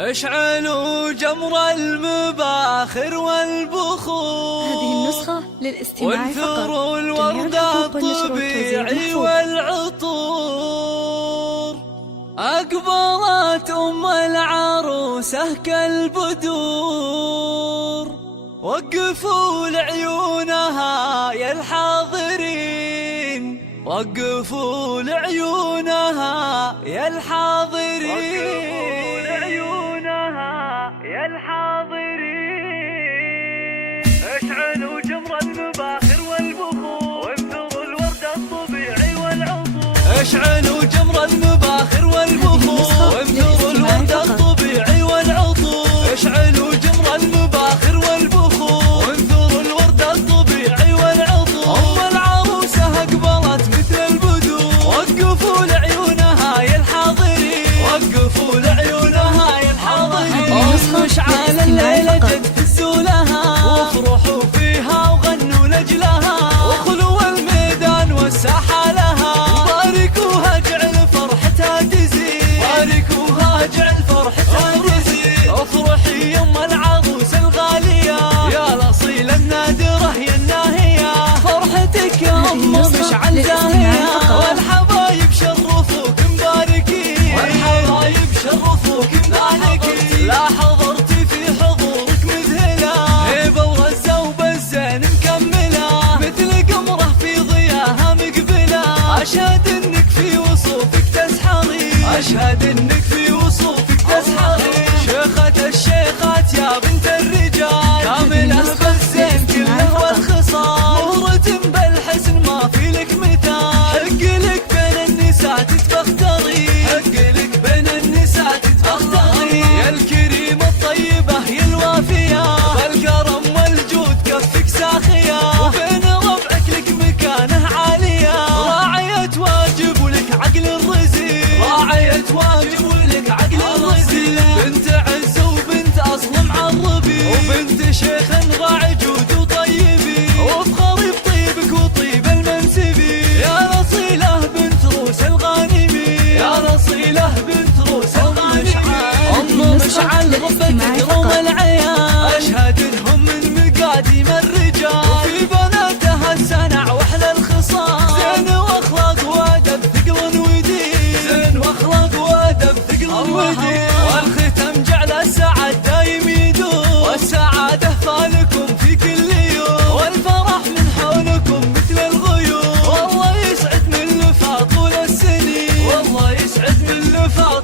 اشعلوا جمر المباخر والبخور. هذه النسخة للاستماع فقط. وانثروا الورد الطبيعي والعطور. أقبلت أم العروسة كالبدور. وقفوا لعيونها يا الحاضرين، وقفوا لعيونها يا الحاضرين، وقفوا لعيونها يا الحاضرين. اشعلوا جمر المباخر والبخور. وانثروا الورد الطبيعي والعطور. اشعلوا جمر المباخر والبخور. وانثروا الورد الطبيعي والعطور. اشعلوا جمر المباخر والبخور. وانثروا الورد الطبيعي والعطور. أم العروسة أقبلت مثل البدور. وقفوا لعيونها يا الحاضرين، وقفوا لعيونها يا الحاضرين. مشعل الليلة جد هزوا لها، وافرحوا فيها وغنوا لأجلها، وخلوا الميدان والساحة لها. باركوها جعل فرحتها تزيد، باركوها جعل فرحتها تزيد. افرحي يم العروس الغالية يا الأصيلة النادرة يا الناهية. فرحتك يا أم مشعل زاهية، والحبايب شرفوك مباركين، والحبايب شرفوك مباركين. لا حضرتي في حضورك مذهلة، هيبة ورزة وبزين مكملة، مثل قمرة في ضياها مقبلة. أشهد إنك في وصوفك تسحري، أشهد إنك في وصوفك تسحري. شيخة الشيخات يا بنت الرجال، كاملة بالزين كله والخصال. مهرة بالحسن ما في لك مثال، حق لك بين النساء تتبختري، حق لك بين النساء تتبختري. يا الكريمة الطيبة يا الوافية، بالكرم والجود كفك ساخية، وبين ربعك لك مكانه عالية. راعية واجب ولك عقل الرزيل، راعية واجب ولك عقل الرزيل. بنت عز وبنت أصل معربي، وبنت شيخ راعي جود وطيبي، وافخري بطيبك وطيب المنسبي. يا رصيلة بنت روس الغانمي، يا رصيلة بنت روس الغانمي. أم مشعل ربتك روم العيال، أشهد إنهم من مقاديم الرجال، وفي بناتها السنع وأحلى الخصال. زين وأخلاق وأدب ثقل ودين، زين وأخلاق وأدب ثقل ودين. والختم جعل السعد دايم يدوم، والسعادة فالكم في كل يوم، والفرح من حولكم مثل الغيوم. والله يسعد من لفا طول السنين، والله يسعد من لفا